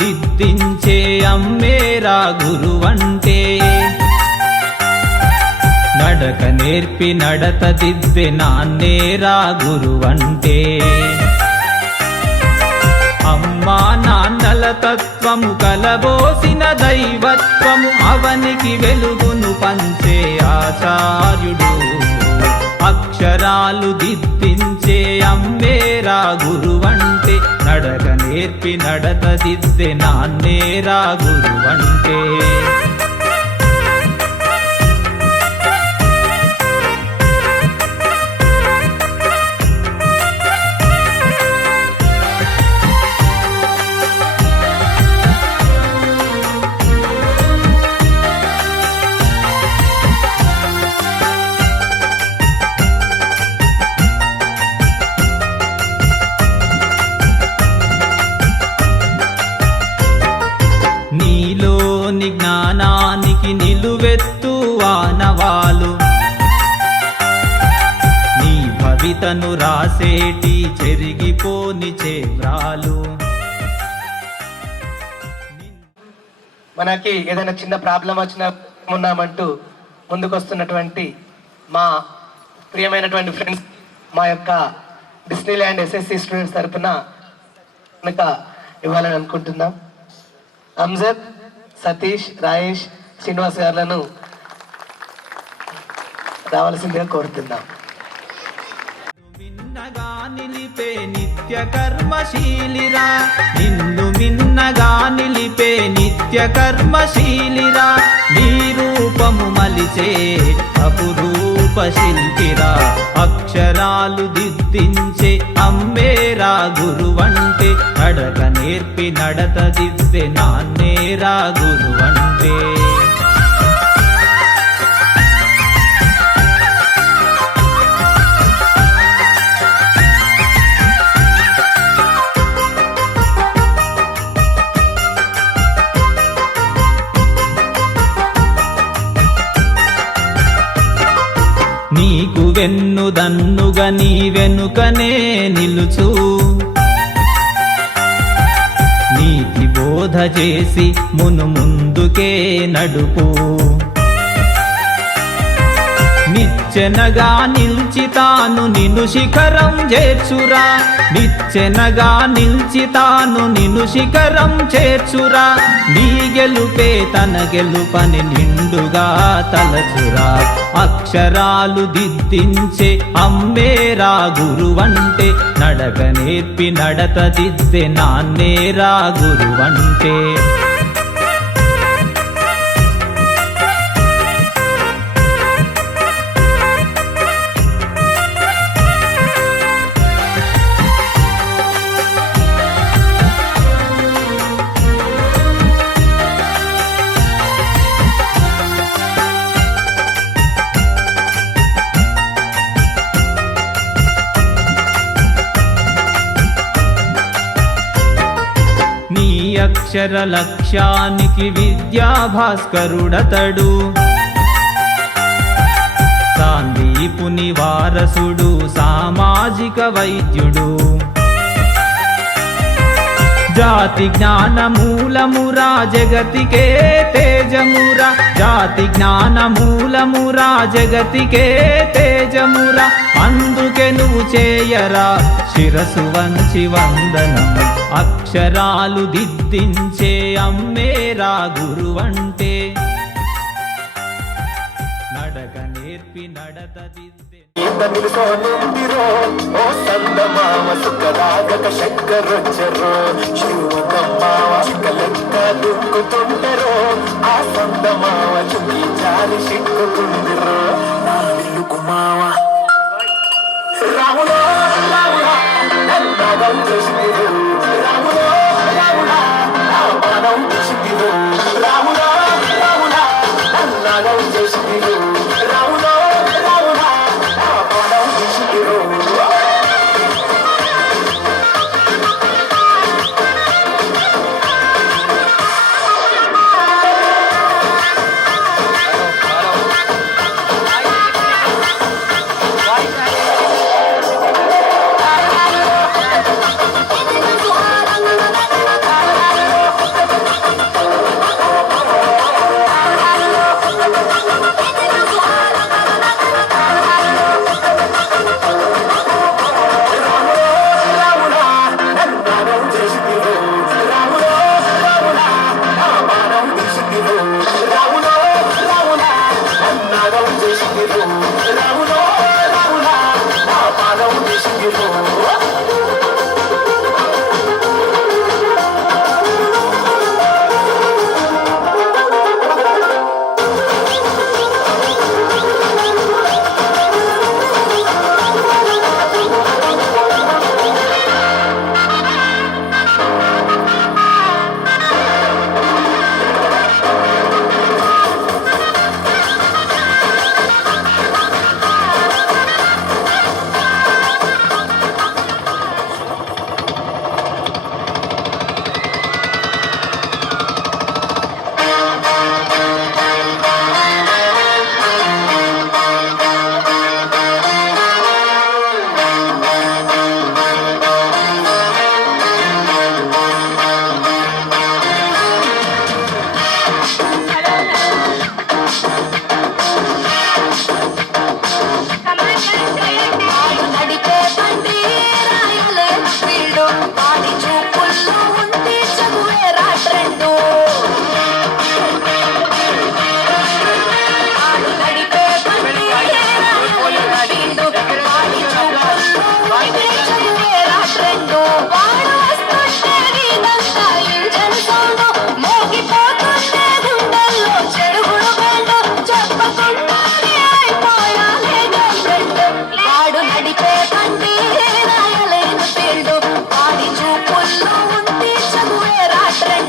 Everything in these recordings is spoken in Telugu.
దిద్దించే అమ్మేరా గురువంటే నడక నేర్పి నడత దిద్దే నాన్నేరా గురువంటే అమ్మా నాన్నల తత్వము కలబోసిన దైవత్వము అవనికి వెలుగును పంచే ఆచార్యుడు అక్షరాలు దిద్దించే అమ్మేరా గురువంటే నడక నేర్పి నడత దిద్దే నాన్నేరా గురువంటే నీలోని జ్ఞానానికి నిలువెత్తు ఆనవాలు నీ భవితను రాసేటి చెరిగిపోని చేవ్రాలు మనకి ఏదైనా చిన్న ప్రాబ్లం వచ్చినా ఉన్నామంటూ ముందుకొస్తున్నటువంటి మా ప్రియమైనటువంటి ఫ్రెండ్స్ మా యొక్క డిస్నీల్యాండ్ ఎస్ఎస్సి స్టూడెంట్స్ తరఫున కనుక ఇవ్వాలని అనుకుంటున్నాం. అమ్జద్, సతీష్, రాయేష్, శ్రీనివాస్ గారులను రావాల్సిందిగా కోరుతున్నాం. మిన్నగా నిలిపే నిత్య కర్మశీలిరా నిన్ను మిన్నగా నిలిపే నిత్య కర్మశీలిరా నీ రూపము మలిచే అపురూప శిల్పిరా అక్షరాలు దిద్దించే అమ్మేరా గురువంటే నడక నేర్పి నడత దిద్దే నాన్నేరా గురువంటే నీకు వెన్నుదన్నుగా నీ వెనుకనే నిలుచు నీతి బోధ చేసి ముందుకే నడుపు నిచ్చెనగా నిల్చి తాను నిన్ను శిఖరం చేర్చురా నిచ్చెనగా నిల్చి తాను నిన్ను శిఖరం చేర్చురా నీ గెలుపే తన గెలుపని నిండుగా తలచురా అక్షరాలు దిద్దించే అమ్మేరా గురువంటే నడక నేర్పి నడత దిద్దే నాన్నేరా గురువంటే నీ అక్షర లక్ష్యానికి విద్యా భాస్కరుడతడు సాందీపుని వారసుడు సామాజిక వైద్యుడు జాతి జ్ఞాన మూలమురా జగతికే తేజమురా జాతి జ్ఞాన మూలమురా జగతికే తేజమురా అందుకే నువ్వు చేయరా శిరసు వంచి వందనం అక్షరాలు దిద్దించే అమ్మేరా గురువంటే నడక నేర్పి నడత దిద్దే నిలుసోనుందిరో ఓ సందమామ సుఖరాగక శంకరొచ్చరో శివకమ్మావ చిక్కలెక్క దుక్కుతుంటరో ఆ సందమావ చుక్కి జారి సిక్కుతుందిరో నా నిల్లు కుమావ రాములో రాములా నన్నగం చేసిరు రాములో రాములా నా పాదం చేసిరు రాములో రాములా నన్నగం చేసిరు రాములో రాములా నా పాదం చేసిరు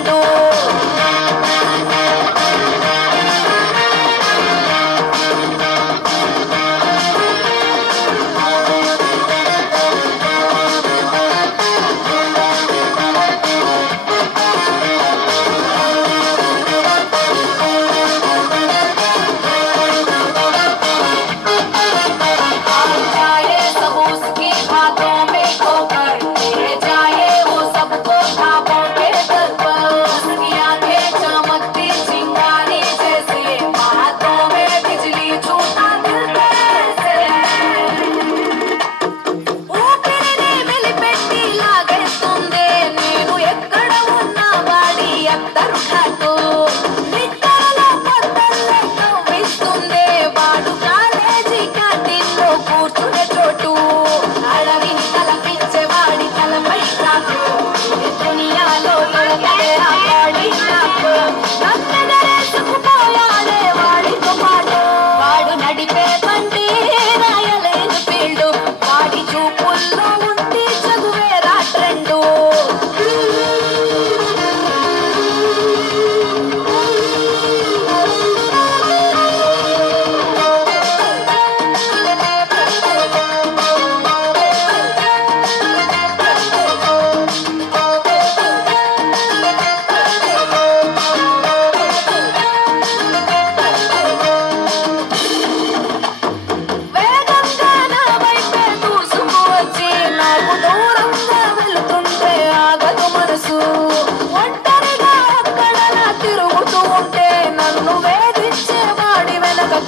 ఫ్రెండు.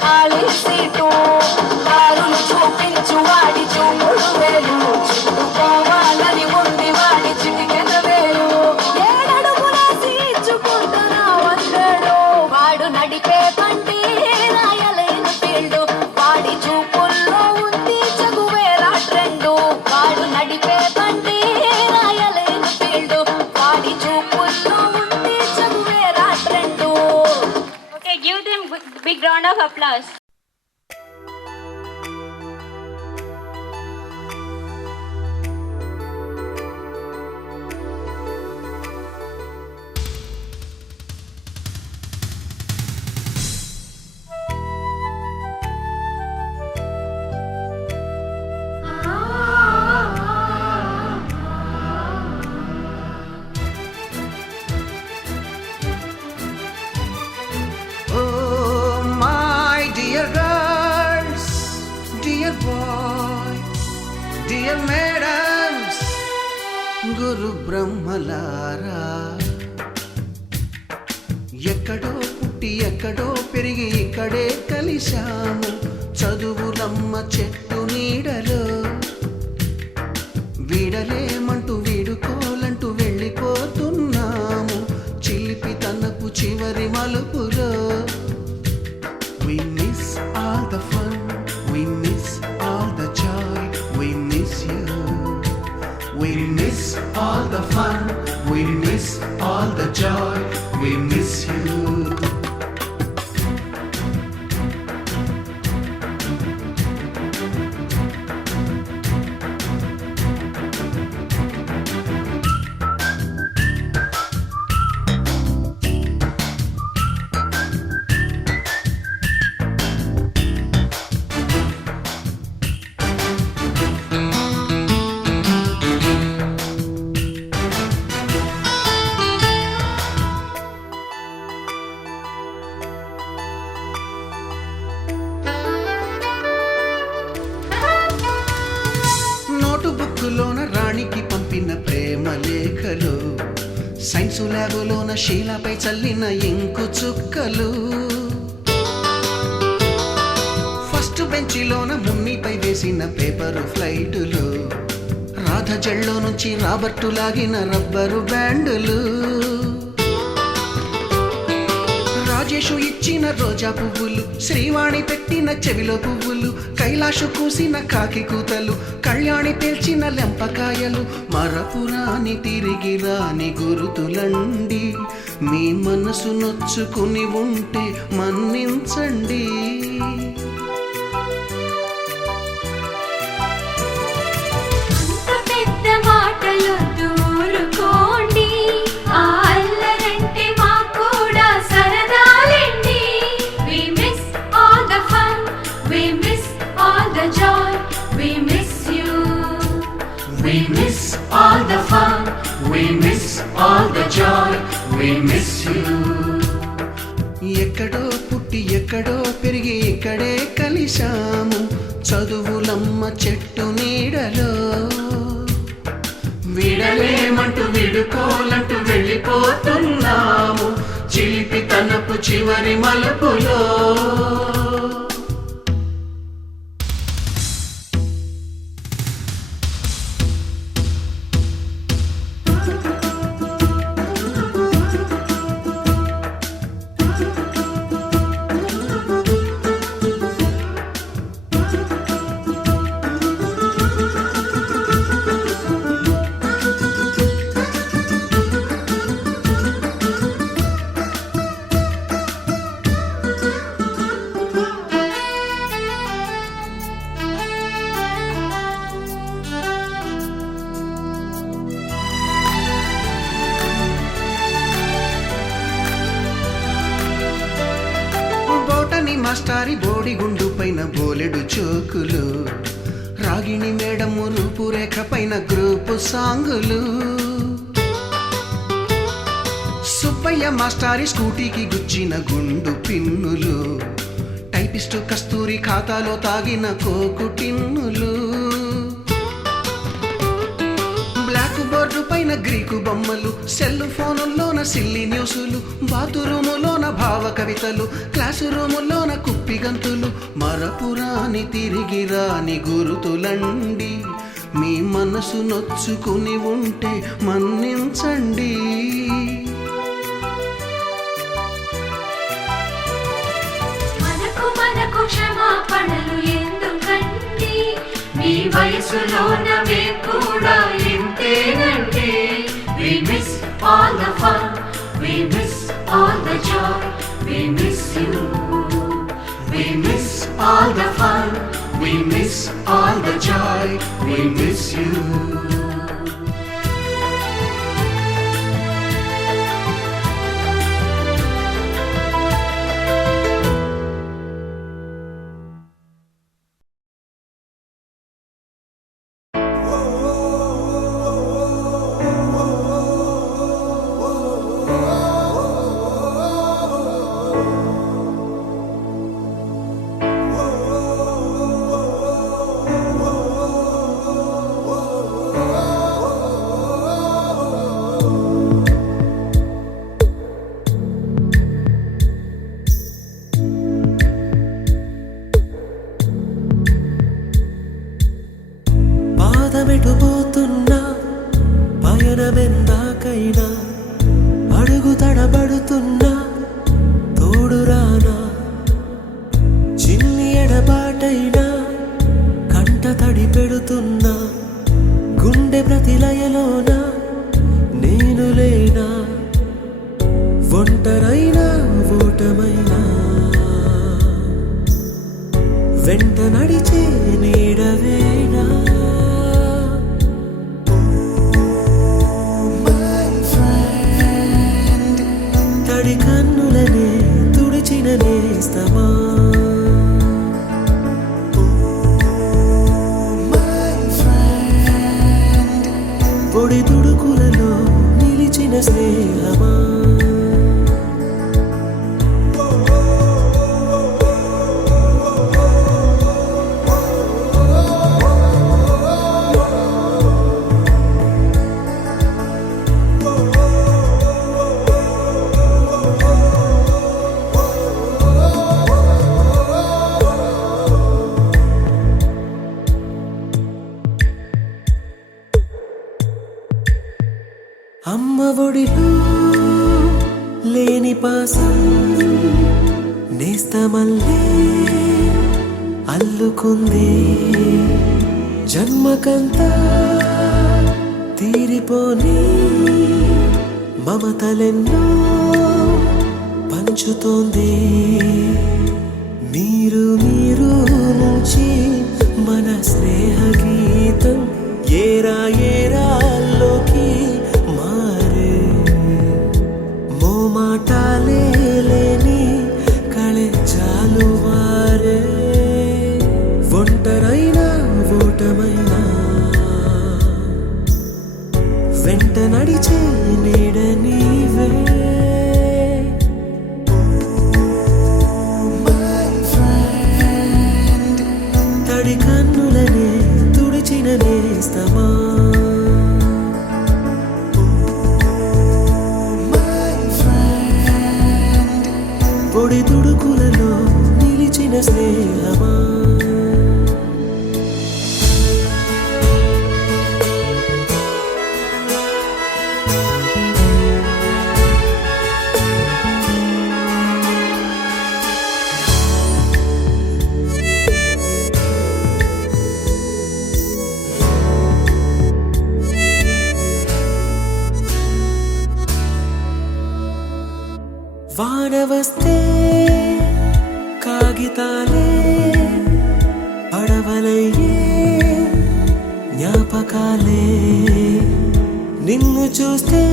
ఖాళీ సీటు దారులు చూపించు వాడి చూపుడు వేలు చుట్టుకోవాలని ఉంది వాడి చిటికెన వేలు ఏడడుగులేసి ఇచ్చుకుంటున్నా వందడు వాడు నడిపే బండి రాయలేని ఫీల్డ్ వాడి చూపుల్లో ఉంది చగువేరా ట్రెండ్ వాడు నడిపే బండి రాయలేని ఫీల్డ్ వాడి చూపుల్లో ఉంది Che Guevara trend. Okay, give them big round of applause. Oh, my dear girls, dear boy, dear madams, గురు బ్రహ్మలారా ఎక్కడో పుట్టి ఎక్కడో పెరిగి ఇక్కడే కలిశాము చదువులమ్మ చెట్టు నీడలో వీడలేమంటూ వీడుకోలంటూ వెళ్ళిపోతున్నాము చిలిపి తనపు చివరి మలుపులో. We miss all the fun, we miss all the joy, we miss you. We miss all the fun, we miss all the joy, we miss you. నోటుబుక్కులోన రాణికి పంపిన ప్రేమ లేఖలు సైన్సు ల్యాబులోన శీలపై చల్లిన ఇంకు చుక్కలు ఫస్ట్ బెంచిలోన మున్నిపై వేసిన పేపరు ఫ్లైటులు రాధ జల్లో నుంచి రాబర్టు లాగిన రబ్బరు బ్యాండులు రాజేషు ఇచ్చిన రోజా పువ్వులు శ్రీవాణి పెట్టిన చెవిలో పువ్వులు కైలాషు కూసిన కాకి కూతలు కళ్యాణి పేల్చిన లెంపకాయలు మరపురాని తిరిగి రాని గురుతులండి మీ మనసు నొచ్చుకుని ఉంటే మన్నించండి. అంత పెద్ద మాటలొద్దు ఊరుకోండి ఆ అల్లరి we miss you. ఎక్కడో పుట్టి ఎక్కడో పెరిగి ఇక్కడే కలిశాము చదువులమ్మ చెట్టు నీడలో విడలేమంటూ విడుకోలంటూ వెళ్ళిపోతున్నాము చిలిపి తనపు చివరి మలుపులో. మాస్టారి బోడిగుండు పైన బోలెడు చోకులు రాగిణి మేడము రూపురేఖ పైన గ్రూపు సాంగులు సుబ్బయ్య మాస్టారి స్కూటీకి గుచ్చిన గుండు పిన్నులు టైపిస్టు కస్తూరి ఖాతాలో తాగిన కోకు టిన్నులు బ్లాక్ బోర్డు పైన గ్రీకు బొమ్మలు సెల్ ఫోనుల్లోన సిల్లి న్యూసులు బాతురూములోన భావ కవితలు క్లాసు రూములోన కుప్పి గంతులు మరపురాని తిరిగి రాని గురుతులండి మీ మనసు నొచ్చుకుని ఉంటే మన్నించండి. మనకు క్షమాపణలు ఎందుకండి మీ వయసులోన మేము కూడా ఇంతేనండి. We miss all the fun, we miss all the joy, we miss you. We miss all the fun, we miss all the joy, we miss you. పాదమెటుపోతున్నా పయనమెందాకైనా అడుగు తడబడుతున్నా తోడురానా చిన్ని ఎడబాటైనా కంట తడి పెడుతున్నా గుండె ప్రతిలయలోన నేను లేనా ఒంటరైనా ఓటమైనా వెంట నడిచే నీడవేనా తడి కన్నులనే తుడిచిన నేస్తమా పొడి తుడుకులలో నిలిచిన స్నేహమా అమ్మ ఒడిలో లేని పాసం నేస్తమల్లే అల్లుకుంది జన్మకంతా తీరిపోని మమతలెన్నో పంచుతోంది మీరు నుంచి మన స్నేహ గీతం ఏరా ఏరాల్లోకి మారే మోమాటాలే లేని కళే చాలు వారే ఒంటరైనా ఓటమైనా వెంట నడిచే నీడ నీవే స్నేహమా వాన వస్తే కాగితాలే పడవలయ్యే జ్ఞాపకాలే నిన్ను చూస్తే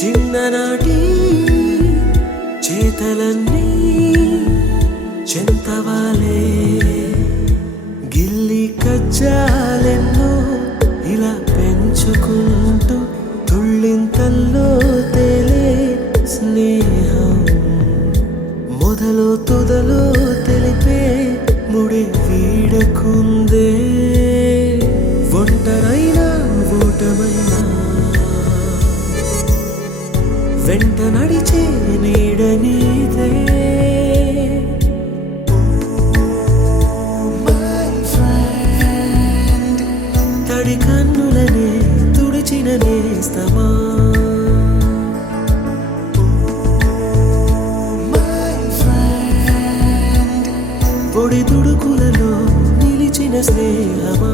చిన్ననాటి చేతలన్నీ చెంతవాలే గిల్లి కజ్జాలెన్నో ఇలా పెంచుకుంటూ తుళ్ళింతల్లో తేలే స్నేహం మొదలు తుదలు తెలిపే ముడి వీడకుందే ఒంటరైనా ఓటమైనా వెంట నడిచే నీడ నీదే తడి కన్నులనే తుడిచిన నేస్తమా పొడి తుడుకులలో నిలిచిన స్నేహమా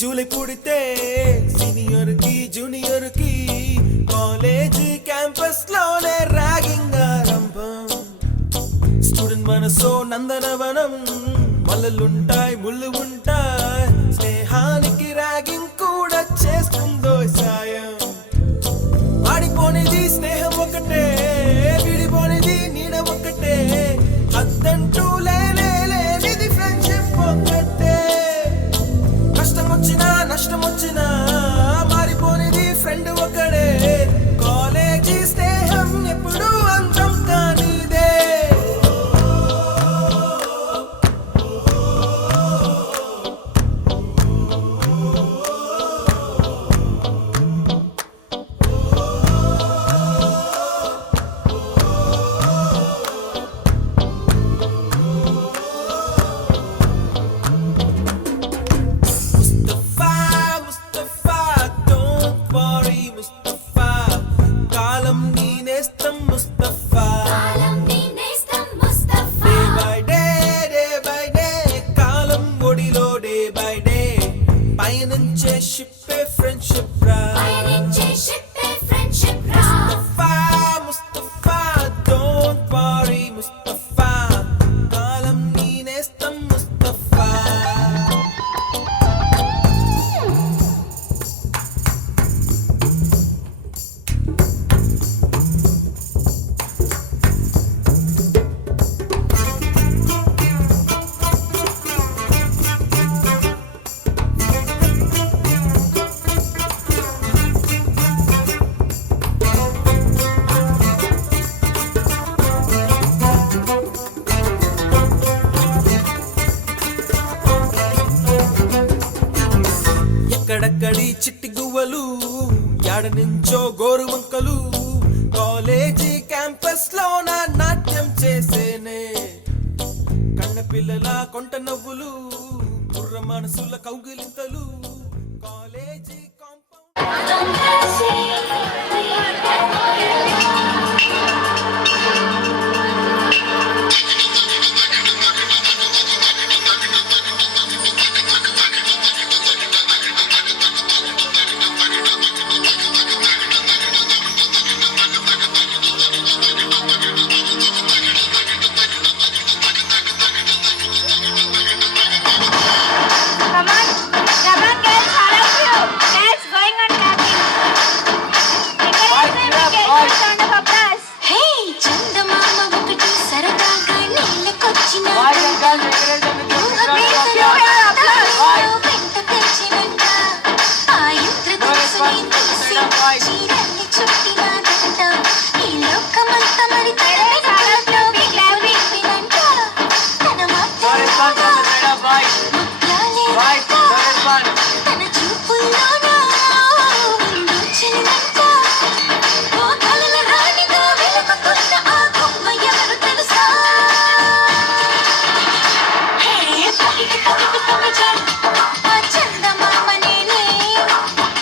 జూలై పుడితే సీనియర్ కి జూనియర్ కి కాలేజ్ క్యాంపస్ లోనే ర్యాగింగ్ ఆరంభం స్టూడెంట్ మనసో నందనవనం మల్లలుంటాయి ముళ్ళు ఉంటాయి స్నేహానికి ర్యాగింగ్ కూడా చేస్తుందో సాయం ఆడిపోనిది స్నేహం ఒకటే విడిపోనిది నీడ ఒకటే అద్దంటూ లేనిది ఫ్రెండ్షిప్ ఒకటే కష్టం వచ్చినా నష్టం వచ్చినా మారిపోనిది ఫ్రెండ్ ఒకడే కాలేజీ స్నేహం ఎప్పుడు అంతం కానీ ముస్తఫా కాలం నీ నేస్తం ముస్తఫా డే బై డే కాలం ఒడిలో డే బై డే పయనించే షిప్పే ఫ్రెండ్షిప్ రా ముస్తఫా ముస్తఫా డోంట్ వరీ ముస్తఫా కాలం నీ నేస్తం ముస్తఫా ఎక్కడక్కడి చిట్టి గువ్వలు యాడ నుంచో గోరు వంకలు కాలేజీ క్యాంపస్ లో నా నాట్యం చేసేనే కన్న పిల్లల కొంట నవ్వులు కుర్ర మనసుల కౌగిలింతలు college compound Come on, girls, all of you. Let's going on clapping. Encourage them, girls, with round of applause. చందమామ ఒకటి సరదాగా నీళ్ళకొచ్చిన Please give your applause. వెంట తెచ్చినంట ఆ ఇంద్రధనుసుని తీసి చీరల్ని చుట్టినాదంట ఈ లోకమంతా మరి తన వెనకాలలో విప్పినంట తన మాటల్లోనా ముత్యాలేనంట తన చూపుల్లోనా ఉందొచ్చిందంట ఓ కలల రాణిగా వెలుగుతున్న ఆ కొమ్మ ఎవరు తెలుసా పకిటు పకిటు పకచం ఆ చందమామ నేనే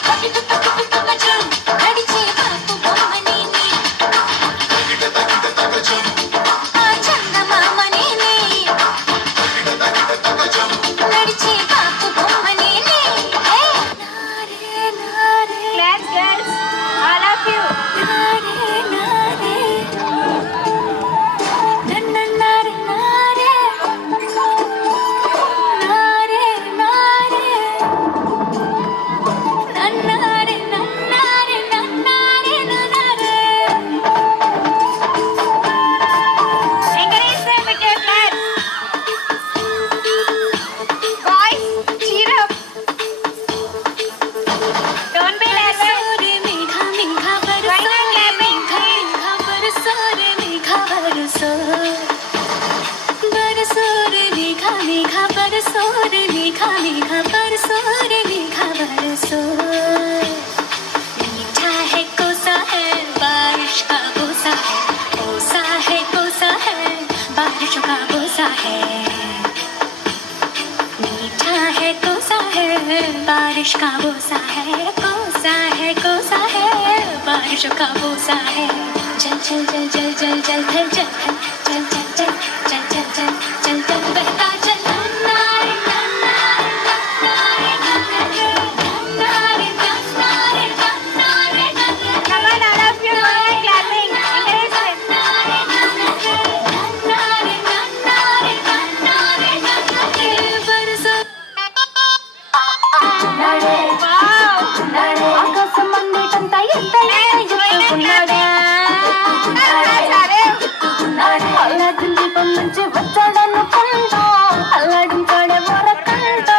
పకిటు పకిటు పకచం నడిచే బాపు బొమ్మ నేనే ఆ చందమామ నేనే నడిచే బాపు బొమ్మ నేనే నారే నారే Claps, girls, all of you. నారే నారే నన్నన్నారే నారే నారే నారే నన్నారే నన్నారే నన్నారే నన్నారే Encourage them with your claps. Boys, cheer up. Don't be nervous. रे मेघा मेघा बरसो रे मेघा मेघा बरसो रे मेघा बरसो बरसो रे मेघा मेघा बरसो रे मेघा मेघा बरसो रे मेघा बरसो मीठा है कोसा है बारिश का बोसा है कोसा है कोसा है बारिश का बोसा है मीठा है कोसा है बारिश का बोसा है कोसा है कोसा है बारिश का बोसा है चल चल चल चल चल चल चल चल चल चल चल चल चल चल चल चल बहता चल नारे नारे नारे नारे नारे नारे नारे Come on, all of you, go on clapping. Encourage them. नारे नारे नारे नारे बरसो Wow. ఆకాశం అన్నిటంతా ఎత్తైన ఎత్తుకున్నాడే అల్లాడిన దీపం నుంచి వచ్చాడనుకుంటా అల్లాడించాడే వరకంటా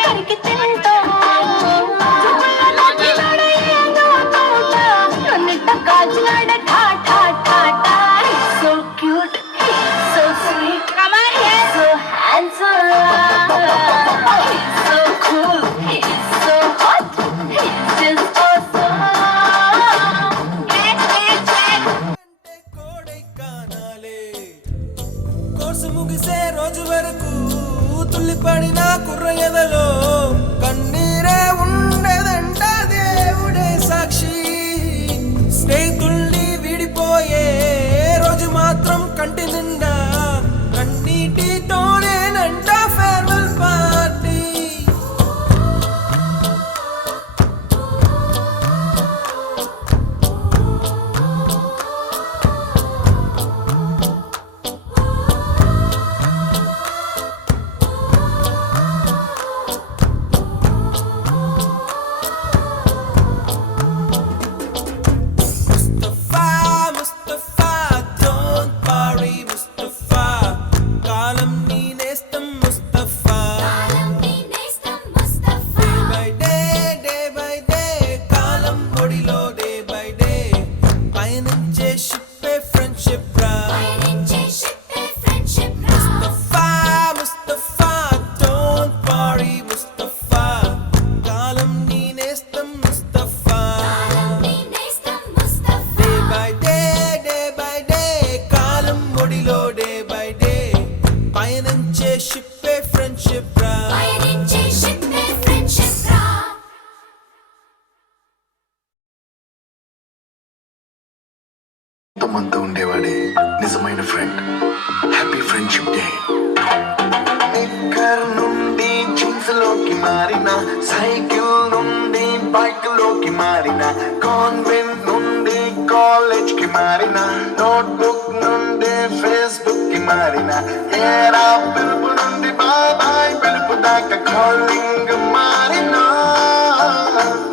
కరికి తింటా నన్నిట్ట కాచినాడే ఠా ఠా ఠా ఠా so cute so sweet Come on, yes. so handsome. He's so cool. He's so hot. He's just awesome. Let's మనతో ఉండేవాడే నిజమైన friend. Happy friendship day. Knicker నుండి జీన్స్ లోకి మారిన, సైకిల్ నుండి బైక్ లోకి మారిన, కాన్వెంట్ నుండి కాలేజ్ కి మారిన, నోట్బుక్ నుండి ఫేస్బుక్ కి మారిన, ఏరా పిలుపు నుండి బాబాయ్ పిలుపు దాకా కాలింగ్ మారిన,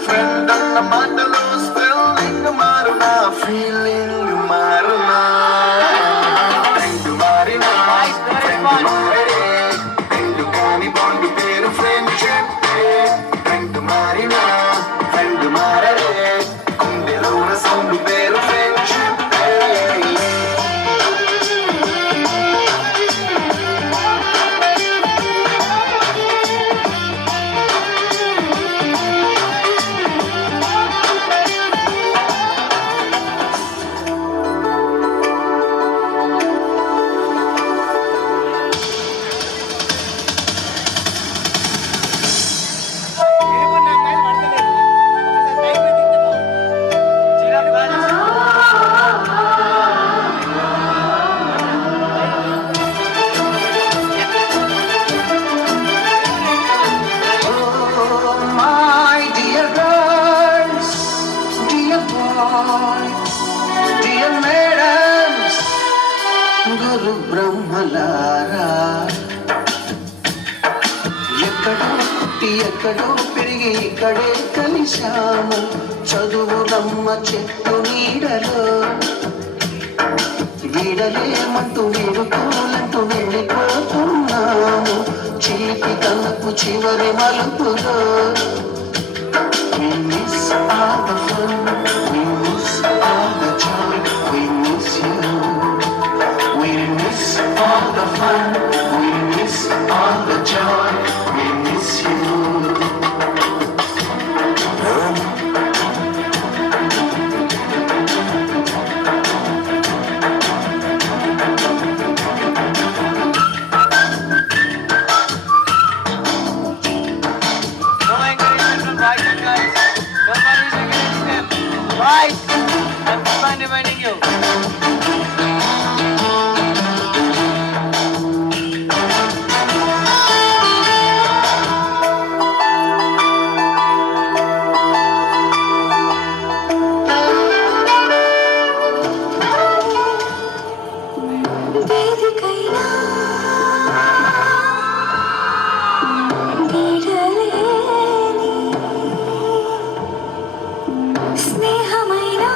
ఫ్రెండ్ అన్న మాటలో స్పెల్లింగ్ మారునా, ఫీలింగ్ మారునా, ఫ్రెండ్ మారినా, ఫ్రెండ్ మారే, ఫ్రెండ్ కాని బాండ్ పేరు ఫ్రెండ్షిప్. ఫ్రెండ్ మారినా, ఫ్రెండ్ మారరే, గుండెలో సౌండ్ పేరు friendship. My dear girls, dear boys, dear madams, గురు బ్రహ్మలారా, ఎక్కడో పుట్టి ఎక్కడో పెరిగి ఇక్కడే కలిశాము, చదువులమ్మ చెట్టు నీడలో, వీడలేమంటూ వీడుకోలంటూ వెళ్ళిపోతున్నాము, చిలిపి కళ్ళకు చివరి మలుపులో. We miss all the fun, we miss all the joy, we miss you. We miss all the fun, we miss all the joy, we miss you. వేదికైనా వీడలేని స్నేహమైనా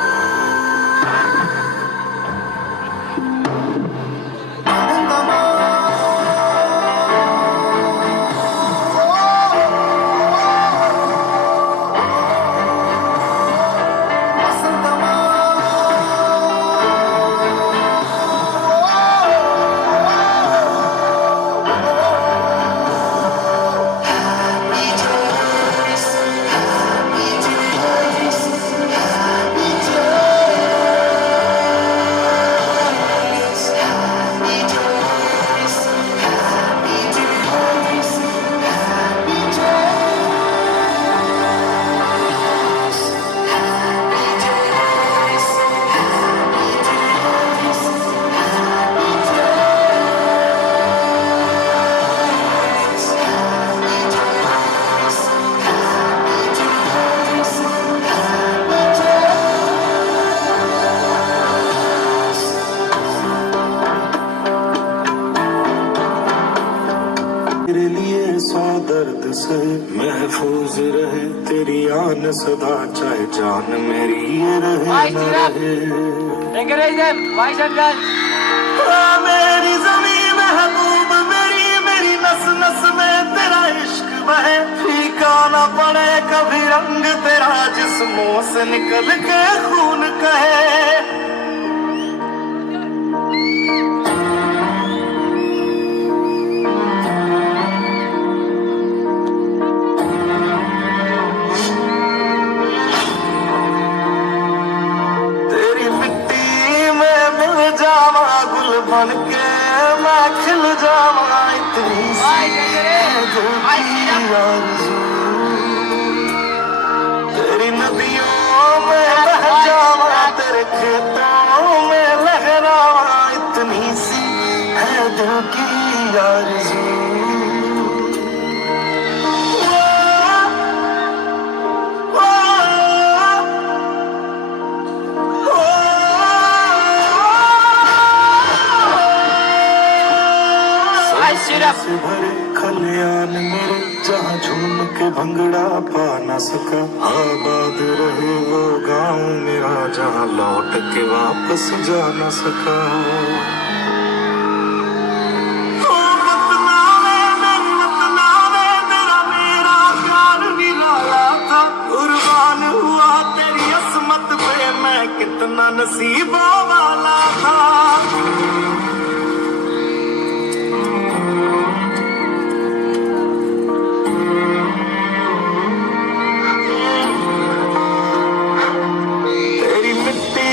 तेरे लिए सौ दर्द से महफूज रहे, तेरी आन सदा चाहे जान मेरी ये रहे न रहे। मेरी ज़मीं महबूब मेरी, मेरी नस नस में तेरा इश्क बहे, फीका न पड़े कभी रंग तेरा जिस्मों से निकल के खून कहे। बन के मैं खिल जावा, इतनी तेरी नदियों में बह जावा, तेरे खेतों से भरे खलियान मेरे जहाँ झूम के भंगड़ा पा न सका आबाद रहे वो गाँव मेरा जहाँ लौट के वापस जा न सका कितना नसीबों वाला था तेरी मिट्टी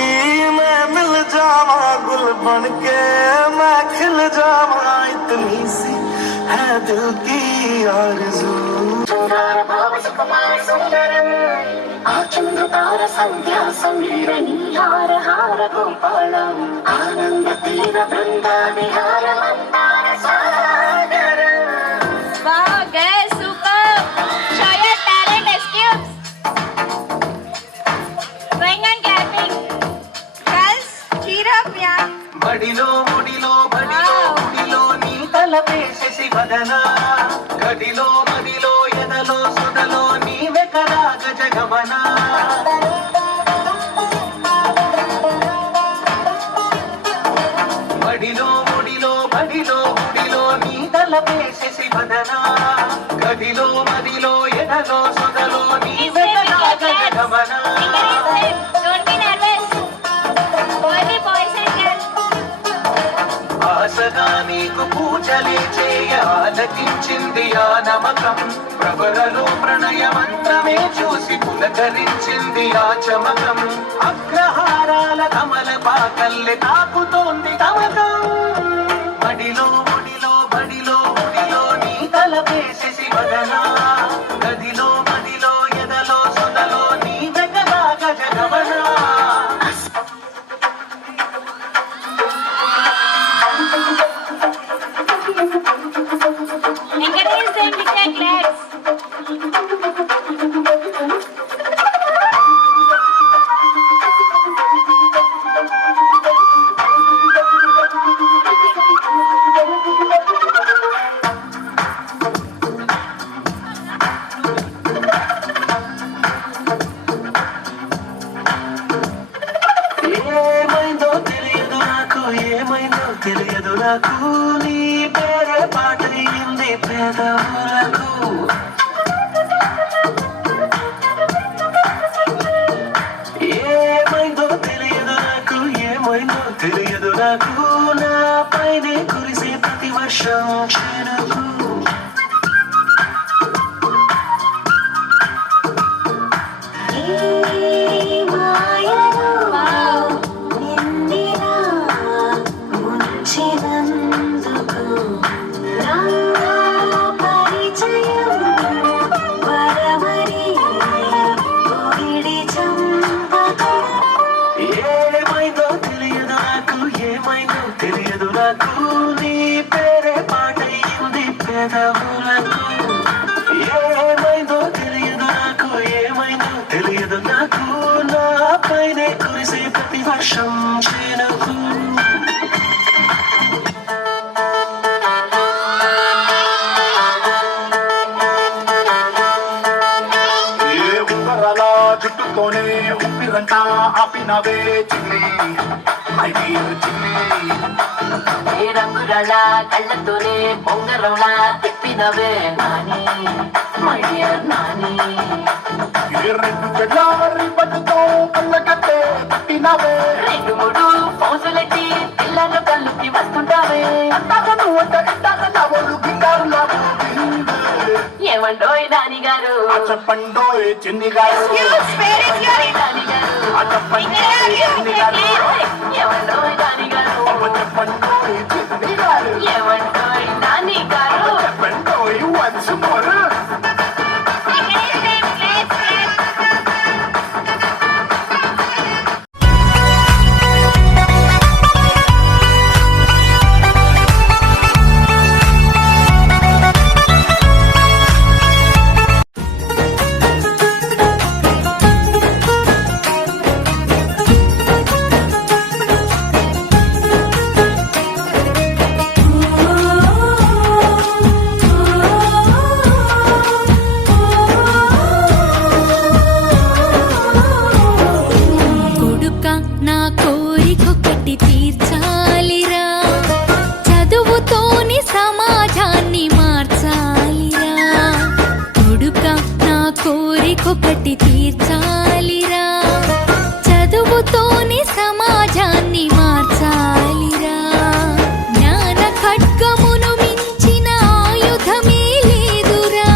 में मिल जावा गुल बन के मैं खिल जावा इतनी सी है दिल की आरज़ू चंद्रतार संध्या समीर नीहार हार गोपालम आनंद तीर वृंदा विहार मंदार सागर Wow, guys, super! Show your talent, Excuse! Going on clapping. Girls, cheer up, yeah. బడిలో ముడిలో బడిలో ముడిలో నీ తలపేసేసి వదనా గడిలో మదిలో ఎదలో సుదలో నీవే కదా గజగమనా బడిలో ముడిలో బడిలో ముడిలో నీ తలపేసేసి వదనా గడిలో మదిలో ఎదలో సుదలో నీవే కదా గజగమనా Don't be nervous. Only boys and girls. ఆశగా నీకు పూజలే చేయ ఆలకించింది ఆ నమకం ప్రబలలో ప్రణయ మంత్రమే చూసి పులకరించింది ఆ చమకం అగ్రహారాల కమల పాకల్లె తాకుతోంది తమకం బడిలో ముడిలో బడిలో ముడిలో నీ తలపేసేసి వదనా గదిలో మదిలో ఎదలో సొదలో నీ వెగదా గజగమనా Encourage them with their claps. ఏమైందో తెలియదు నాకు ఏమైందో తెలియదు నాకు నీ పేరే పాటయింది పేదవులకు ఏమైందో తెలియదు నాకు ఏమైందో తెలియదు నాకు నా పైనే కురిసే ప్రతి వర్షం చెరుకు Wow. నిండినా ముంచినందుకు నా పరిచయం వరవరి కోయిడి చంపకు ఏమైందో తెలియదు నాకు ఏమైందో తెలియదు నాకు నీ పేరే పాటయింది పేదవులకు ఏమైందో తెలియదు నాకు ఏమైందో తెలియదు నాకు నా పైనే కురిసే ప్రతి వర్షం చెనుకు ఏ ఉంగరాల జుట్టుతోనే ఉప్పిరంటా ఆపినవే చిన్ని మై డియర్ చిన్ని ఏ రంగుల కళ్ళతోనే బొంగరంలా తిప్పినవే నాని మై డియర్ నాని ఏ రెండు చెడ్లారి పట్టుతో కళ్ళకట్టే పట్టినవే రెండు మూడు ఫౌజులెట్టి పిల్లలు కళ్ళుకి వస్తుంటావే అంటాక నువ్వంట ఇంటాక నా వాళ్ళు గింగారులా ఏమండోయ్ నాని గారు చెప్పండో చిన్ని గారు Excuse, where is your Nani గారు చెప్పండో చిన్ని గారు ఏమండోయ్ నాని గారు చెప్పండో చిన్ని గారు ఏమండోయ్ నాని గారు చెప్పండో once more Encourage them, claps, claps. కోరికొకటి తీర్చాలిరా, చదువుతోనే సమాజాన్ని మార్చాలిరా. జ్ఞాన ఖడ్గమును మించిన ఆయుధమే లేదురా,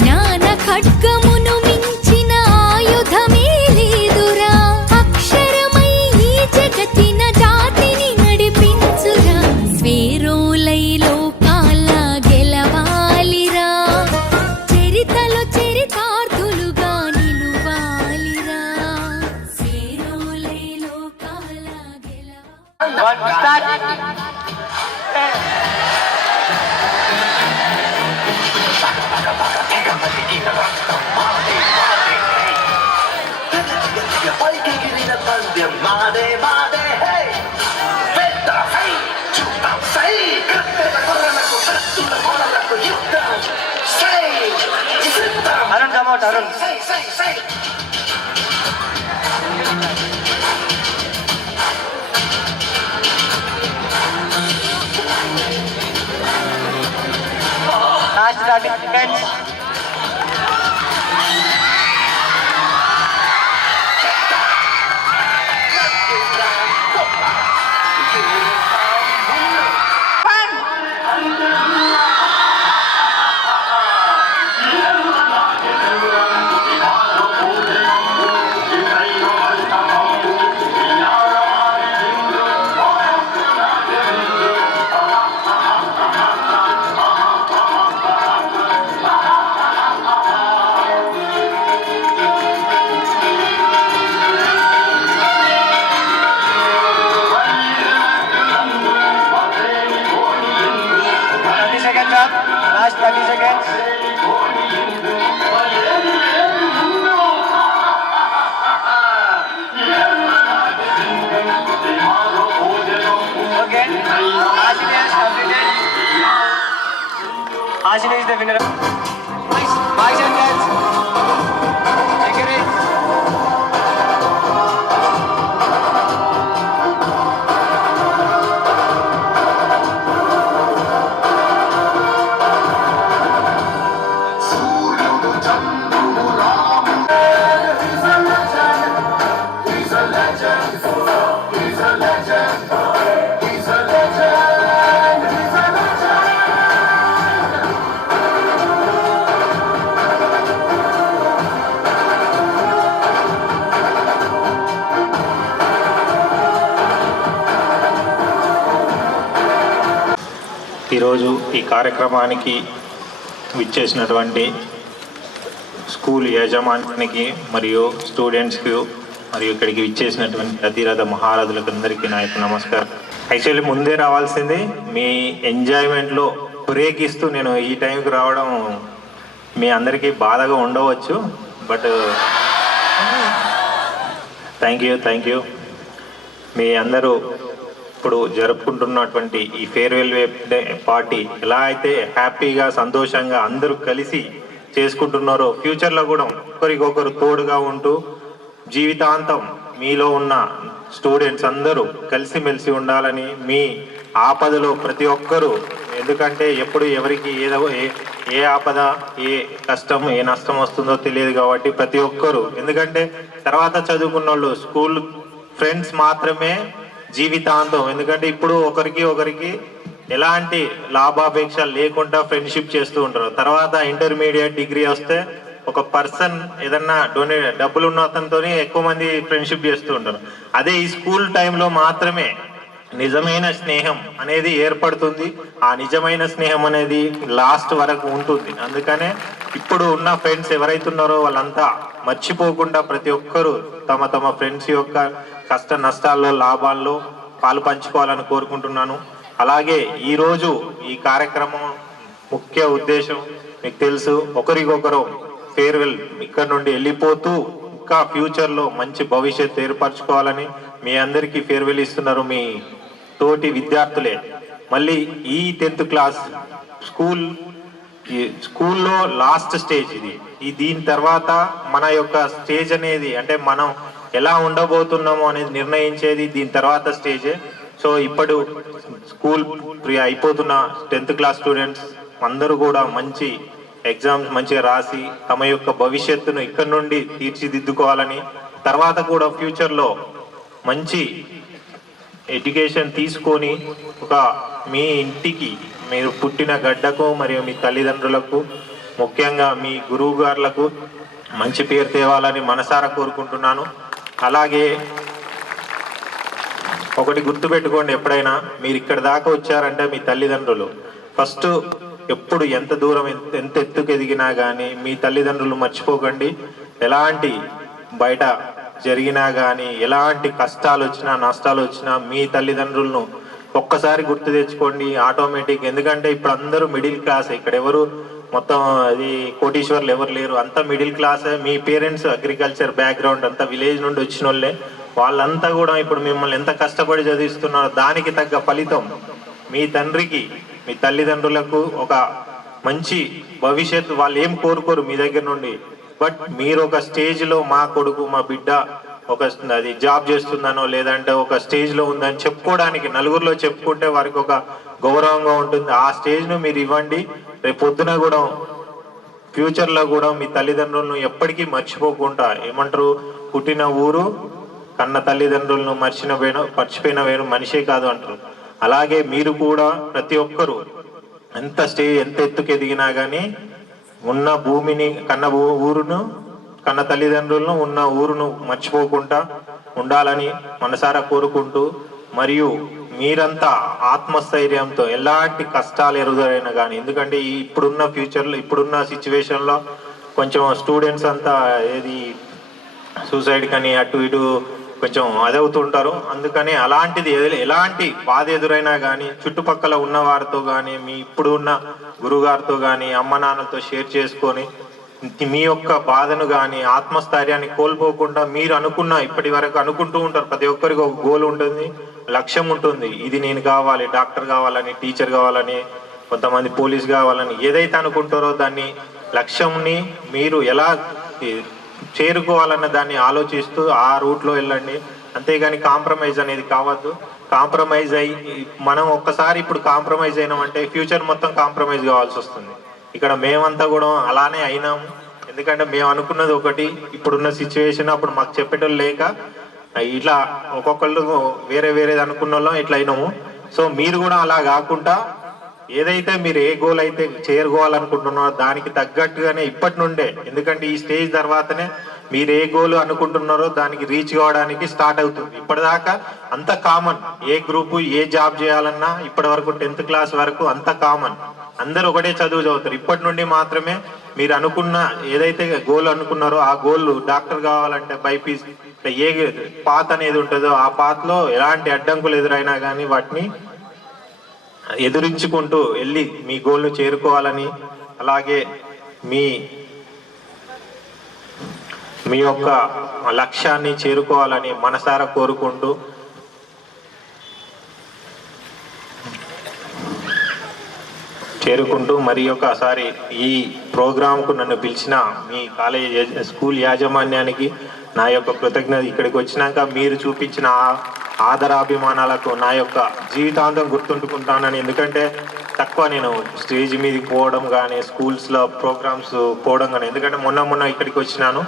జ్ఞాన ఖడ్గమును మించిన ఆయుధమే లేదురా. అక్షరమై ఈ జగతిన జాతిని నడిపించురా, స్వేరోలై లోకాల గెలవాలిరా, చరితలో చరితార్థులుగా నిలువాలిరా, స్వేరోలై లోకాల గెలవాలి. పైకి ఎగిరిన పందెం మాదే మాదే హే పెద్ద హై చూద్దాం సై కత్తెర కొరలకు కత్తుల కొరలకు యుద్ధం సై సిద్ధం Arun come out Arun Sye Sye Sye last 30 seconds. Last 30 seconds. Okay. Ashini has completed. Ashini is the winner. Boys and girls. Take it. ఈరోజు ఈ కార్యక్రమానికి విచ్చేసినటువంటి స్కూల్ యాజమాన్యానికి మరియు స్టూడెంట్స్కి మరియు ఇక్కడికి విచ్చేసినటువంటి అతిరథ మహారథులకు అందరికీ నా యొక్క నమస్కారం. యాక్చువల్లీ ముందే రావాల్సింది, మీ ఎంజాయ్మెంట్లో బ్రేక్ ఇస్తూ నేను ఈ టైంకి రావడం మీ అందరికీ బాధగా ఉండవచ్చు. But thank you. మీ అందరూ ఇప్పుడు జరుపుకుంటున్నటువంటి ఈ ఫేర్వెల్ పార్టీ ఎలా అయితే హ్యాపీగా సంతోషంగా అందరూ కలిసి చేసుకుంటున్నారో, ఫ్యూచర్లో కూడా ఒకరికొకరు తోడుగా ఉంటూ జీవితాంతం మీలో ఉన్న స్టూడెంట్స్ అందరూ కలిసిమెలిసి ఉండాలని, మీ ఆపదలో ప్రతి ఒక్కరూ, ఎందుకంటే ఎప్పుడు ఎవరికి ఏ ఆపద, ఏ కష్టం, ఏ నష్టం వస్తుందో తెలియదు కాబట్టి ప్రతి ఒక్కరూ, ఎందుకంటే తర్వాత చదువుకున్న వాళ్ళు స్కూల్ ఫ్రెండ్స్ మాత్రమే జీవితాంతం, ఎందుకంటే ఇప్పుడు ఒకరికి ఎలాంటి లాభాపేక్ష లేకుండా ఫ్రెండ్షిప్ చేస్తూ ఉంటారు. తర్వాత ఇంటర్మీడియట్ డిగ్రీ వస్తే ఒక పర్సన్ ఏదన్నా డబ్బులు ఉన్న అతనితో ఎక్కువ మంది ఫ్రెండ్షిప్ చేస్తూ ఉంటారు. అదే ఈ స్కూల్ టైంలో మాత్రమే నిజమైన స్నేహం అనేది ఏర్పడుతుంది. ఆ నిజమైన స్నేహం అనేది లాస్ట్ వరకు ఉంటుంది. అందుకనే ఇప్పుడు ఉన్న ఫ్రెండ్స్ ఎవరైతే ఉన్నారో వాళ్ళంతా మర్చిపోకుండా ప్రతి ఒక్కరూ తమ తమ ఫ్రెండ్స్ యొక్క కష్ట నష్టాల్లో లాభాల్లో పాలు పంచుకోవాలని కోరుకుంటున్నాను. అలాగే ఈరోజు ఈ కార్యక్రమం ముఖ్య ఉద్దేశం మీకు తెలుసు, ఒకరికొకరు ఫేర్వెల్ ఇక్కడ నుండి వెళ్ళిపోతూ ఇంకా ఫ్యూచర్లో మంచి భవిష్యత్తు ఏర్పరచుకోవాలని మీ అందరికీ ఫేర్వెల్ ఇస్తున్నారు మీ తోటి విద్యార్థులే. మళ్ళీ ఈ 10th క్లాస్ స్కూల్లో లాస్ట్ స్టేజ్ ఇది. దీని తర్వాత మన యొక్క స్టేజ్ అనేది, అంటే మనం ఎలా ఉండబోతున్నామో అనేది నిర్ణయించేది దీని తర్వాత స్టేజే. సో ఇప్పుడు స్కూల్ అయిపోతున్న 10th క్లాస్ స్టూడెంట్స్ అందరూ కూడా మంచి ఎగ్జామ్స్ మంచిగా రాసి తమ యొక్క భవిష్యత్తును ఇక్కడ నుండి తీర్చిదిద్దుకోవాలని, తర్వాత కూడా ఫ్యూచర్లో మంచి ఎడ్యుకేషన్ తీసుకొని ఒక మీ ఇంటికి, మీరు పుట్టిన గడ్డకు మరియు మీ తల్లిదండ్రులకు, ముఖ్యంగా మీ గురువు గారులకు మంచి పేరు తేవాలని మనసారా కోరుకుంటున్నాను. అలాగే ఒకటి గుర్తుపెట్టుకోండి, ఎప్పుడైనా మీరు ఇక్కడ దాకా వచ్చారంటే మీ తల్లిదండ్రులు ఫస్ట్ ఎప్పుడు ఎంత దూరం ఎంత ఎత్తుకు ఎదిగినా కానీ మీ తల్లిదండ్రులు మర్చిపోకండి. ఎలాంటి బయట జరిగినా కానీ ఎలాంటి కష్టాలు వచ్చినా నష్టాలు వచ్చినా మీ తల్లిదండ్రులను ఒక్కసారి గుర్తు తెచ్చుకోండి ఆటోమేటిక్. ఎందుకంటే ఇప్పుడు అందరూ మిడిల్ క్లాస్, ఇక్కడ ఎవరు మొత్తం అది కోటీశ్వర్లు ఎవరు లేరు, అంతా మిడిల్ క్లాసే. మీ పేరెంట్స్ అగ్రికల్చర్ బ్యాక్గ్రౌండ్ అంతా విలేజ్ నుండి వచ్చిన వాళ్ళే, వాళ్ళంతా కూడా ఇప్పుడు మిమ్మల్ని ఎంత కష్టపడి చదివిస్తున్నారో దానికి తగ్గ ఫలితం మీ తండ్రికి మీ తల్లిదండ్రులకు ఒక మంచి భవిష్యత్తు. వాళ్ళు ఏం కోరుకోరు మీ దగ్గర నుండి, బట్ మీరు ఒక స్టేజ్లో మా కొడుకు మా బిడ్డ ఒక అది జాబ్ చేస్తుందనో లేదంటే ఒక స్టేజ్లో ఉందని చెప్పుకోవడానికి, నలుగురిలో చెప్పుకుంటే వారికి ఒక గౌరవంగా ఉంటుంది. ఆ స్టేజ్ను మీరు ఇవ్వండి. రేపు పొద్దున కూడా ఫ్యూచర్లో కూడా మీ తల్లిదండ్రులను ఎప్పటికీ మర్చిపోకుండా, ఏమంటారు, పుట్టిన ఊరు కన్న తల్లిదండ్రులను మర్చిపోయిన వేరు మనిషే కాదు అంటారు. అలాగే మీరు కూడా ప్రతి ఒక్కరూ ఎంత ఎత్తుకు ఎదిగినా కానీ ఉన్న భూమిని ఊరును కన్న తల్లిదండ్రులను ఉన్న ఊరును మర్చిపోకుండా ఉండాలని మనసారా కోరుకుంటూ, మరియు మీరంతా ఆత్మస్థైర్యంతో ఎలాంటి కష్టాలు ఎదురైనా కానీ, ఎందుకంటే ఇప్పుడున్న ఫ్యూచర్లో ఇప్పుడున్న సిచ్యువేషన్లో కొంచెం స్టూడెంట్స్ అంతా ఏది సూసైడ్ కానీ అటు ఇటు కొంచెం అదవుతుంటారు. అందుకని అలాంటిది ఎలాంటి బాధ ఎదురైనా కానీ చుట్టుపక్కల ఉన్న వారితో కానీ మీ ఇప్పుడు ఉన్న గురుగారితో కానీ అమ్మ నాన్నలతో షేర్ చేసుకొని మీ యొక్క బాధను కానీ ఆత్మస్థైర్యాన్ని కోల్పోకుండా, మీరు ఇప్పటి వరకు అనుకుంటూ ఉంటారు, ప్రతి ఒక్కరికి ఒక గోల్ ఉంటుంది, లక్ష్యం ఉంటుంది. ఇది నేను కావాలి, డాక్టర్ కావాలని, టీచర్ కావాలని, కొంతమంది పోలీస్ కావాలని, ఏదైతే అనుకుంటారో దాన్ని లక్ష్యంని మీరు ఎలా చేరుకోవాలన్న దాన్ని ఆలోచిస్తూ ఆ రూట్లో వెళ్ళండి. అంతేగాని కాంప్రమైజ్ అనేది కావద్దు. కాంప్రమైజ్ అయ్యి మనం ఒక్కసారి ఇప్పుడు కాంప్రమైజ్ అయినామంటే ఫ్యూచర్ మొత్తం కాంప్రమైజ్ కావాల్సి వస్తుంది. ఇక్కడ మేమంతా కూడా అలానే అయినాము. ఎందుకంటే మేము అనుకున్నది ఒకటి, ఇప్పుడున్న సిచ్యువేషన్ అప్పుడు మాకు చెప్పేటోళ్ళు లేక ఇట్లా ఒక్కొక్కళ్ళు వేరేది అనుకున్న వాళ్ళం ఇట్లా అయినాము. సో మీరు కూడా అలా కాకుండా ఏదైతే మీరు ఏ గోల్ అయితే చేరుకోవాలనుకుంటున్నారో దానికి తగ్గట్టుగానే ఇప్పటి నుండే, ఎందుకంటే ఈ స్టేజ్ తర్వాతనే మీరు ఏ గోల్ అనుకుంటున్నారో దానికి రీచ్ కావడానికి స్టార్ట్ అవుతుంది. ఇప్పటిదాకా అంత కామన్, ఏ గ్రూపు ఏ జాబ్ చేయాలన్నా ఇప్పటి వరకు 10th క్లాస్ వరకు అంత కామన్, అందరూ ఒకటే చదువు చదువుతారు. ఇప్పటి నుండి మాత్రమే మీరు అనుకున్న ఏదైతే గోల్ అనుకున్నారో ఆ గోల్, డాక్టర్ కావాలంటే బైపీస్ ఏ పాత్ అనేది ఉంటుందో ఆ పాత్లో ఎలాంటి అడ్డంకులు ఎదురైనా కానీ వాటిని ఎదురించుకుంటూ వెళ్ళి మీ గోల్ను చేరుకోవాలని, అలాగే మీ యొక్క లక్ష్యాన్ని చేరుకోవాలని మనసారా కోరుకుంటూ మరి ఒకసారి ఈ ప్రోగ్రాంకు నన్ను పిలిచిన మీ స్కూల్ యాజమాన్యానికి నా యొక్క కృతజ్ఞత. ఇక్కడికి వచ్చినాక మీరు చూపించిన ఆదరాభిమానాలకు నా యొక్క జీవితాంతం గుర్తుంటుకుంటానని. ఎందుకంటే తక్కువ నేను స్టేజ్ మీదకి పోవడం కానీ స్కూల్స్లో ప్రోగ్రామ్స్ పోవడం కానీ, ఎందుకంటే మొన్న ఇక్కడికి వచ్చినాను.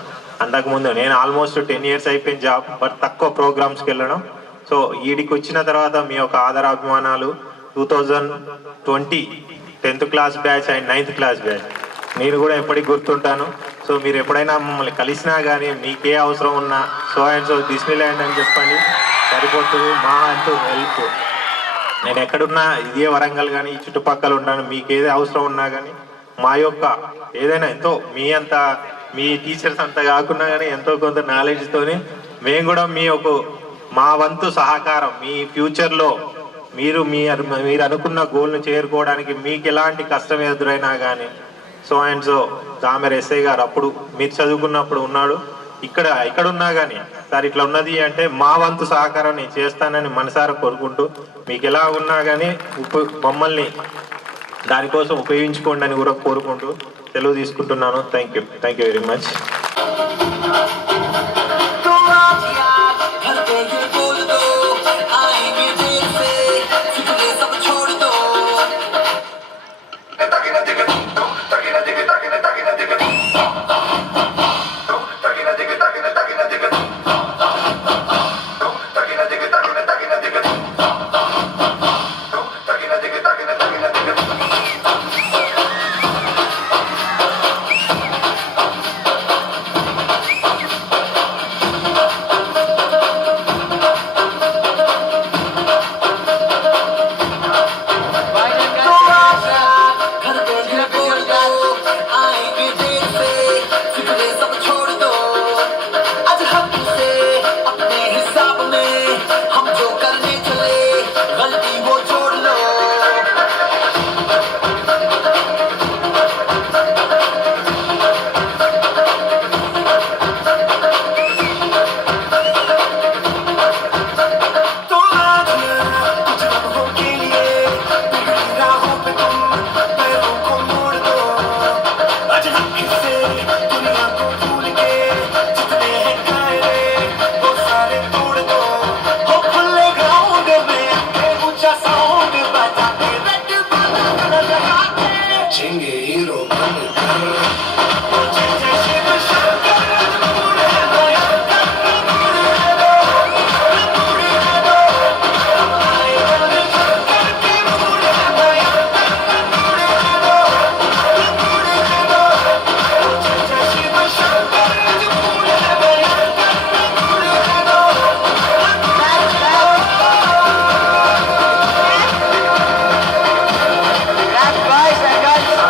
అంతకుముందు నేను ఆల్మోస్ట్ 10 years అయిపోయిన జాబ్, బట్ తక్కువ ప్రోగ్రామ్స్కి వెళ్ళడం. సో వీడికి వచ్చిన తర్వాత మీ యొక్క ఆదరాభిమానాలు 2020 10th class batch and 9th class batch నేను కూడా ఎప్పటికి గుర్తుంటాను. సో మీరు ఎప్పుడైనా మమ్మల్ని కలిసినా కానీ మీకే అవసరం ఉన్నా సో అండ్ సో డిస్నీల్యాండ్ అని చెప్పండి, సరిపోతుంది. మా అంటూ హెల్ప్, నేను ఎక్కడున్నా ఇదే వరంగల్ కానీ ఈ చుట్టుపక్కల ఉన్నాను, మీకు ఏదే అవసరం ఉన్నా కానీ మా యొక్క ఏదైనా ఎంతో మీ టీచర్స్ అంతా కాకుండా కానీ ఎంతో కొంత నాలెడ్జ్తోని మేము కూడా మా వంతు సహకారం మీ ఫ్యూచర్లో మీరు అనుకున్న గోల్ను చేరుకోవడానికి మీకు ఎలాంటి కష్టం ఎదురైనా కానీ సో అండ్ సో దామెర్ ఎస్ఐ గారు అప్పుడు మీరు చదువుకున్నప్పుడు ఉన్నాడు, ఇక్కడ ఉన్నా కానీ సార్ ఇట్లా ఉన్నది అంటే మా వంతు సహకారం నేను చేస్తానని మనసారా కోరుకుంటూ, మీకు ఎలా ఉన్నా కానీ మమ్మల్ని దానికోసం ఉపయోగించుకోండి అని కూడా కోరుకుంటూ సెలవు తీసుకుంటున్నాను. Thank you very much. Takina Boys and girls,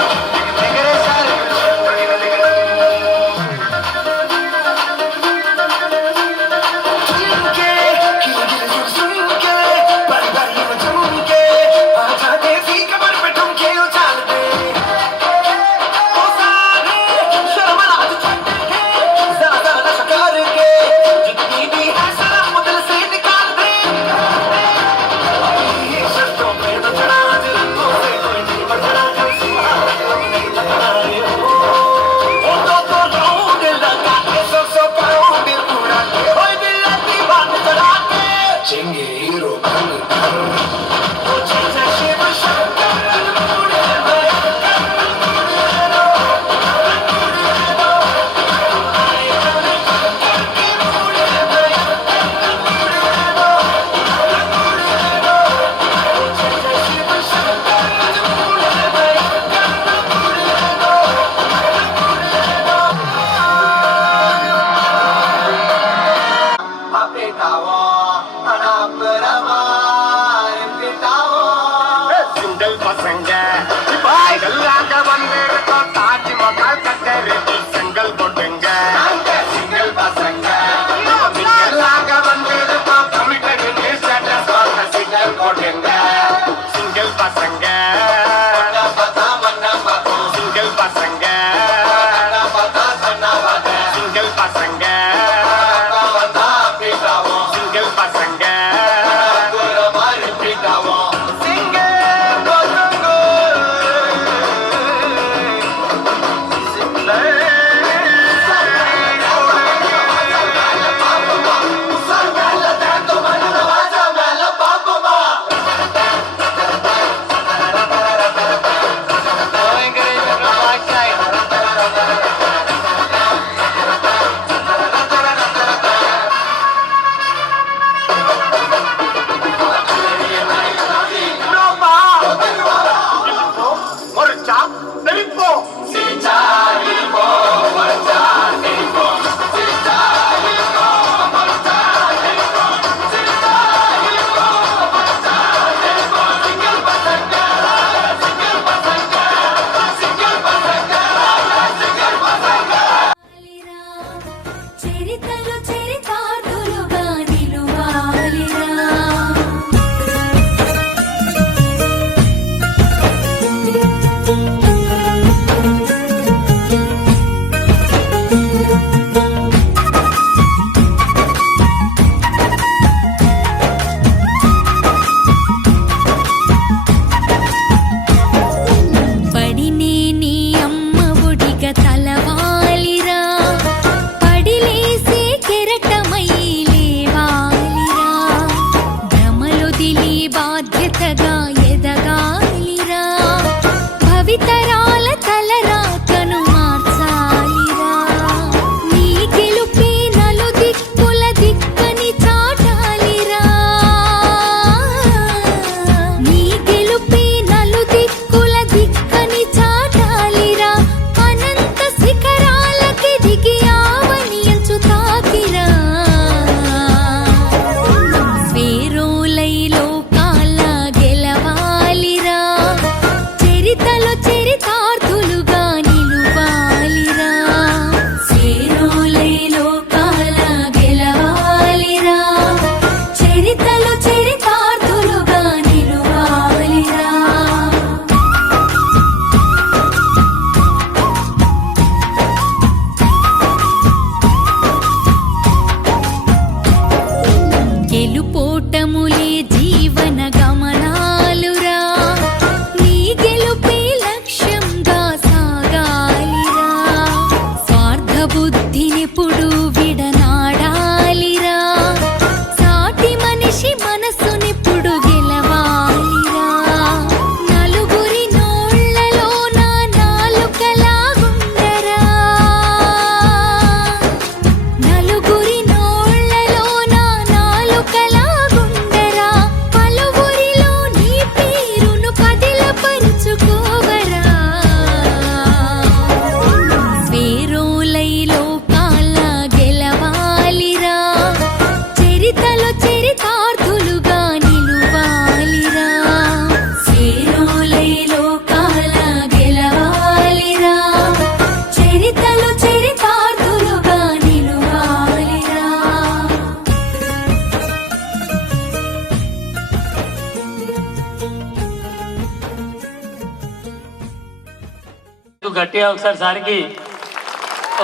గట్టిగా ఒకసారి సారికి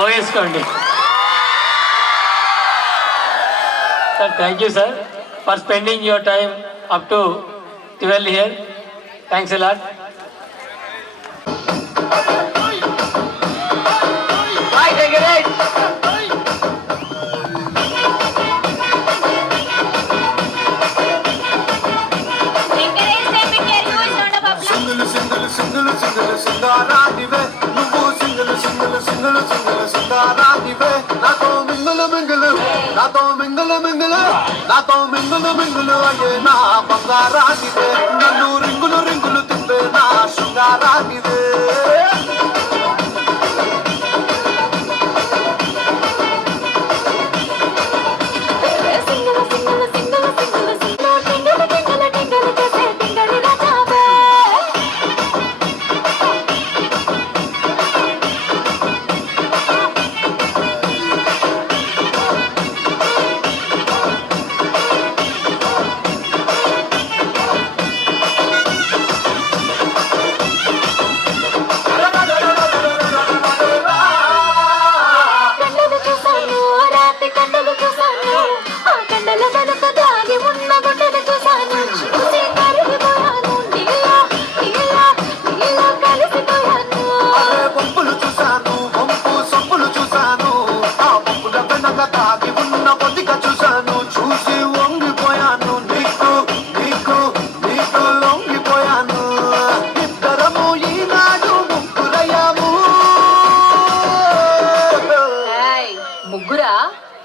వేసుకోండి. Sir thank you sir for spending your time up to 12 here. Thanks a lot. సింగారానివే నువ్వు సింగలు సింగలు సింగలు సింగలు సింగారానివే నాతో మింగులు మింగులు నాతో మింగులు మింగులు నాతో మింగులు మింగులు అయ్యే నా బంగారానివే నన్ను రింగులు రింగులు తిప్పే నా శృంగారానివే.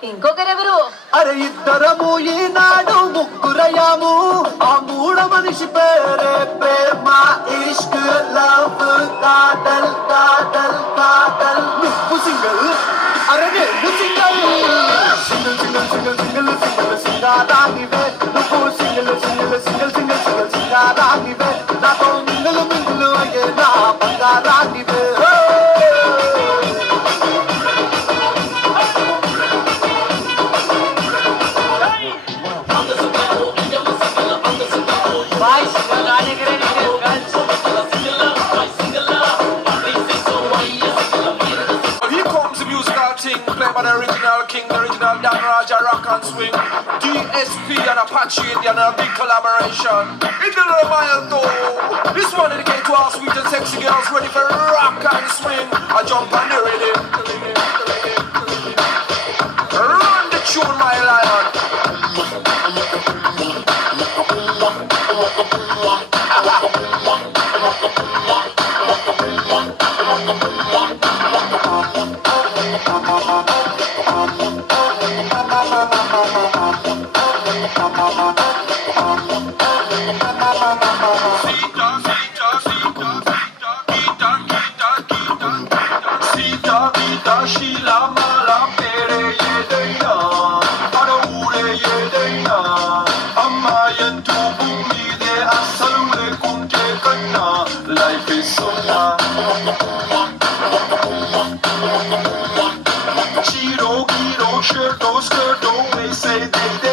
ఇంకొకరెవరు? అరే ఇద్దరము ఈనాడు ముగ్గురయ్యాము ఆ మూడ మనిషి పేరే ప్రేమ ఇష్క్ లవ్ కాటల్ కాటల్ కాటల్. నువ్వు సింగల్ అరే నేను single single single single single single సింగారానివే నువ్వు single single single single single సింగారానివే నాతో మింగులు మింగులు అయ్యే నా బంగారానివే. Played by the original king, the original Dan Raja rock and swing. DSP and Apache Indian and a big collaboration. It's a little mile though. This one dedicated to all sweet and sexy girls ready for rock and swing. I jump on the rhythm. Run the tune, my lion. Life is so hard. Chiro, Giro, Shirto, Skirto, they say they